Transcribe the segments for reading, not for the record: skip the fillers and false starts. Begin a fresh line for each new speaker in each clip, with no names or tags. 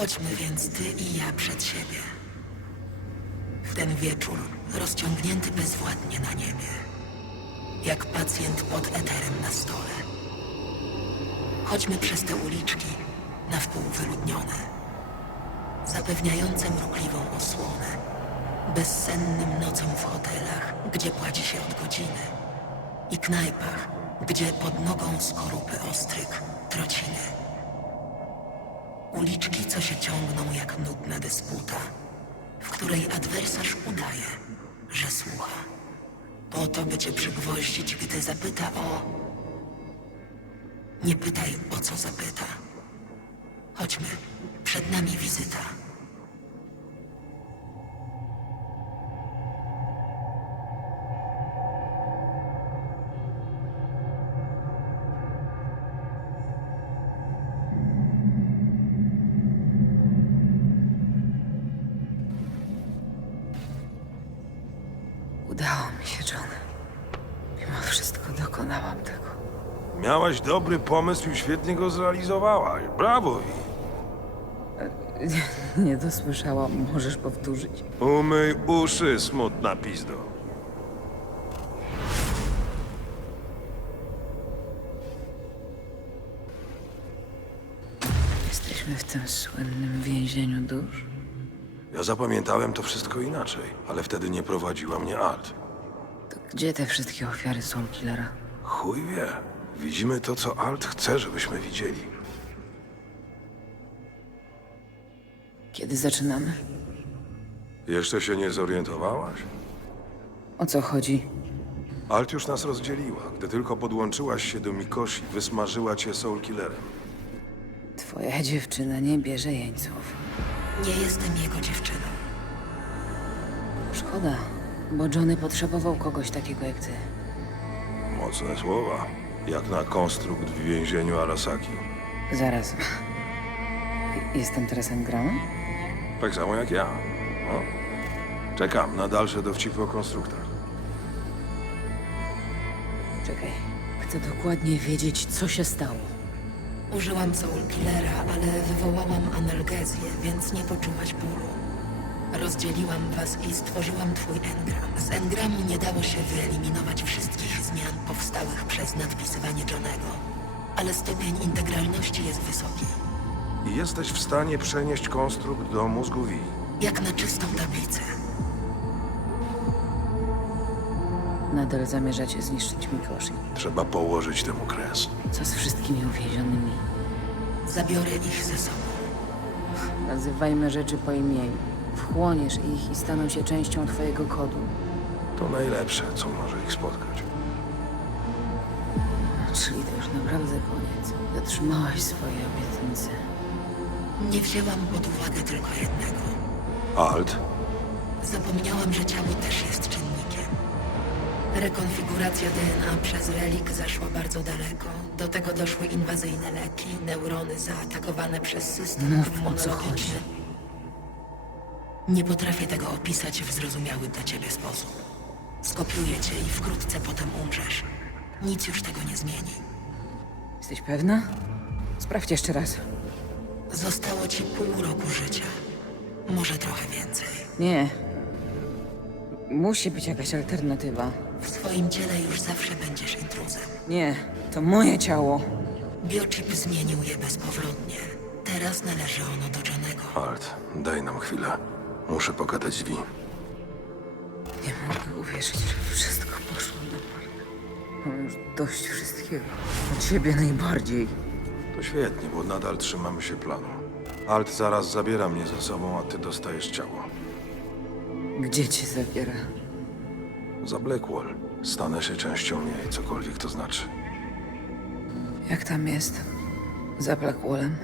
Chodźmy więc ty i ja przed siebie. W ten wieczór rozciągnięty bezwładnie na niebie. Jak pacjent pod eterem na stole. Chodźmy przez te uliczki, na wpół wyludnione. Zapewniające mrukliwą osłonę. Bezsennym nocom w hotelach, gdzie płaci się od godziny. I knajpach, gdzie pod nogą skorupy ostryg, trociny. Uliczki, co się ciągną jak nudna dysputa, w której adwersarz udaje, że słucha. Po to, by cię przygwoździć, gdy zapyta o... Nie pytaj, o co zapyta. Chodźmy, przed nami wizyta.
Udało mi się, John. Mimo wszystko dokonałam tego.
Miałaś dobry pomysł i świetnie go zrealizowałaś. Brawo, Vi.
Nie dosłyszałam. Możesz powtórzyć?
Umyj uszy, smutna pizdo.
Jesteśmy w tym słynnym więzieniu dusz.
Ja zapamiętałem to wszystko inaczej, ale wtedy nie prowadziła mnie Alt.
To gdzie te wszystkie ofiary Soul Killera?
Chuj wie. Widzimy to, co Alt chce, żebyśmy widzieli.
Kiedy zaczynamy?
Jeszcze się nie zorientowałaś?
O co chodzi?
Alt już nas rozdzieliła. Gdy tylko podłączyłaś się do Mikoshi, wysmażyła cię Soul Killerem.
Twoja dziewczyna nie bierze jeńców.
Nie jestem jego dziewczyną.
Szkoda, bo Johnny potrzebował kogoś takiego jak ty.
Mocne słowa. Jak na konstrukt w więzieniu Arasaki.
Zaraz. Jestem teraz engramem?
Tak samo jak ja. No. Czekam na dalsze dowcipy o konstruktach.
Czekaj. Chcę dokładnie wiedzieć, co się stało.
Użyłam Soul Killera, ale wywołałam analgezję, więc nie poczułaś bólu. Rozdzieliłam was i stworzyłam twój engram. Z engramu nie dało się wyeliminować wszystkich zmian powstałych przez nadpisywanie Johnego. Ale stopień integralności jest wysoki.
I jesteś w stanie przenieść konstrukt do mózgu Vi.
Jak na czystą tablicę.
Nadal zamierzacie zniszczyć Mikoshi.
Trzeba położyć temu kres.
Co z wszystkimi uwięzionymi?
Zabiorę ich ze sobą.
Nazywajmy rzeczy po imieniu. Wchłoniesz ich i staną się częścią twojego kodu.
To najlepsze, co może ich spotkać.
Czyli to już naprawdę koniec. Dotrzymałaś swojej obietnicy.
Nie wzięłam pod uwagę tylko jednego.
Alt?
Zapomniałam, że ciało też jest czynnikiem. Rekonfiguracja DNA przez relik zaszła bardzo daleko. Do tego doszły inwazyjne leki, neurony zaatakowane przez system
Mów, o co
immunologiczny. Nie potrafię tego opisać w zrozumiały dla ciebie sposób. Skopiuję cię i wkrótce potem umrzesz. Nic już tego nie zmieni.
Jesteś pewna? Sprawdź jeszcze raz.
Zostało ci pół roku życia. Może trochę więcej.
Nie. Musi być jakaś alternatywa.
W swoim ciele już zawsze będziesz intruzem.
Nie, to moje ciało.
Biochip zmienił je bezpowrotnie. Teraz należy ono do Johnego.
Alt, daj nam chwilę. Muszę pogadać z Vi.
Nie mogę uwierzyć, że wszystko poszło na marne. Mam już dość wszystkiego. Od ciebie najbardziej.
To świetnie, bo nadal trzymamy się planu. Alt zaraz zabiera mnie ze sobą, a ty dostajesz ciało.
Gdzie cię zabiera?
Za Blackwall. Stanę się częścią niej, cokolwiek to znaczy.
Jak tam jest? Za Blackwallem?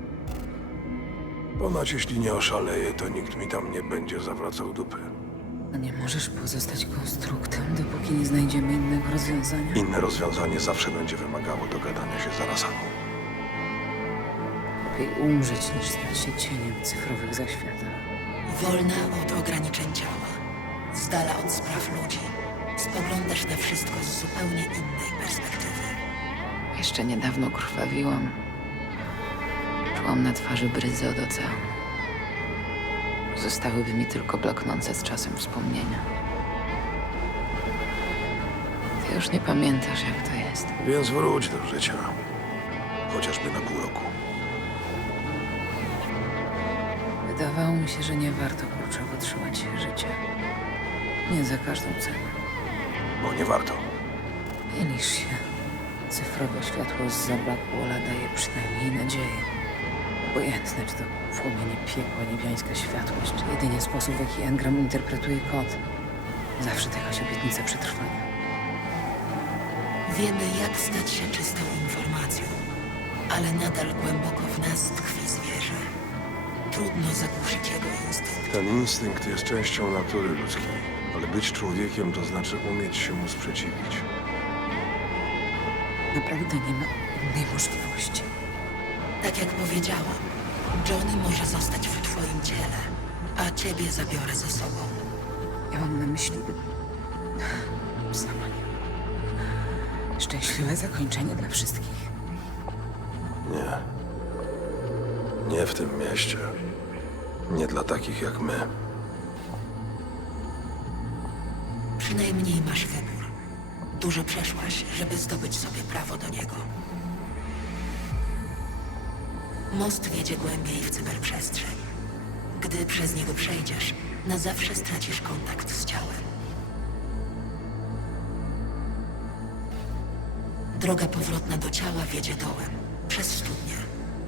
Ponoć jeśli nie oszaleję, to nikt mi tam nie będzie zawracał dupy.
A nie możesz pozostać konstruktem, dopóki nie znajdziemy innego rozwiązania?
Inne rozwiązanie zawsze będzie wymagało dogadania się z Arasaką.
Lepiej umrzeć, niż stać się cieniem w cyfrowych zaświatach.
Wolna od ograniczeń ciała. Z dala od spraw ludzi. Spoglądasz na wszystko z zupełnie innej perspektywy.
Jeszcze niedawno krwawiłam. Czułam na twarzy bryzę od oceanu. Zostałyby mi tylko blaknące z czasem wspomnienia. Ty już nie pamiętasz, jak to jest.
Więc wróć do życia. Chociażby na pół roku.
Wydawało mi się, że nie warto kurczowo trzymać się życia. Nie za każdą cenę.
Bo nie warto.
Mylisz się. Cyfrowe światło z Blackwola daje przynajmniej nadzieję. Obojętne, czy to płomienie piekła, niebiańska światłość, czy jedynie sposób, w jaki Engram interpretuje kod. Zawsze to jakaś obietnica przetrwania.
Wiemy, jak stać się czystą informacją, ale nadal głęboko w nas tkwi zwierzę. Trudno zagłuszyć jego instynkt.
Ten instynkt jest częścią natury ludzkiej, ale być człowiekiem to znaczy umieć się mu sprzeciwić.
Naprawdę nie ma innej możliwości.
Tak jak powiedziałam, Johnny może zostać w twoim ciele, a ciebie zabiorę ze sobą.
Ja mam na myśli... Sama nie. Szczęśliwe zakończenie dla wszystkich.
Nie. Nie w tym mieście. Nie dla takich jak my.
Przynajmniej masz wybór. Dużo przeszłaś, żeby zdobyć sobie prawo do niego. Most wiedzie głębiej w cyberprzestrzeń. Gdy przez niego przejdziesz, na zawsze stracisz kontakt z ciałem. Droga powrotna do ciała wiedzie dołem, przez studnię.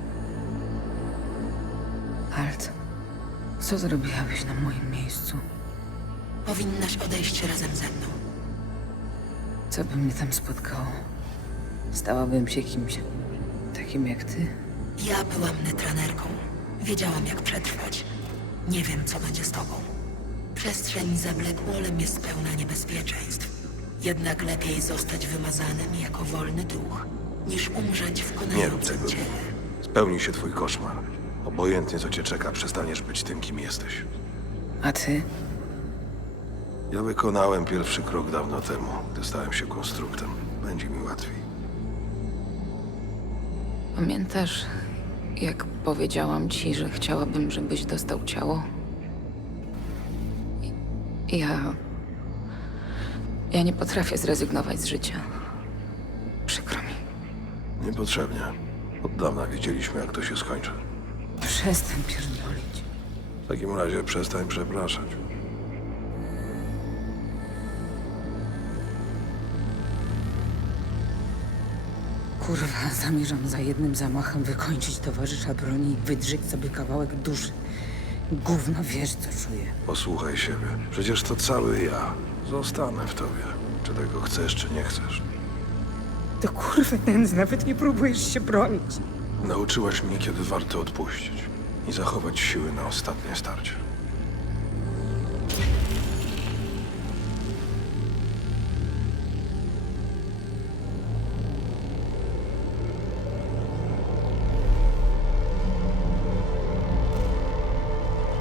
Alt, co zrobiłabyś na moim miejscu?
Powinnaś odejść razem ze mną.
Co by mnie tam spotkało? Stałabym się kimś takim jak ty?
Ja byłam netranerką. Wiedziałam, jak przetrwać. Nie wiem, co będzie z tobą. Przestrzeń za Blackwallem jest pełna niebezpieczeństw. Jednak lepiej zostać wymazanym jako wolny duch, niż umrzeć w
Nie rób
konającym
tego.
ciele.
Spełni się twój koszmar. Obojętnie, co cię czeka, przestaniesz być tym, kim jesteś.
A ty?
Ja wykonałem pierwszy krok dawno temu, gdy stałem się konstruktem. Będzie mi łatwiej.
Pamiętasz, jak powiedziałam ci, że chciałabym, żebyś dostał ciało? Ja nie potrafię zrezygnować z życia. Przykro mi.
Niepotrzebnie. Od dawna wiedzieliśmy, jak to się skończy.
Przestań pierdolić.
W takim razie przestań przepraszać.
Kurwa, zamierzam za jednym zamachem wykończyć towarzysza broni i wydrzeć sobie kawałek duszy. Gówno wiesz, co czuję.
Posłuchaj siebie. Przecież to cały ja. Zostanę w tobie. Czy tego chcesz, czy nie chcesz.
To kurwa nędzy, nawet nie próbujesz się bronić.
Nauczyłaś mnie, kiedy warto odpuścić i zachować siły na ostatnie starcie.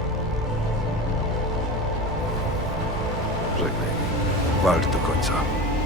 Żegnaj. Walcz do końca.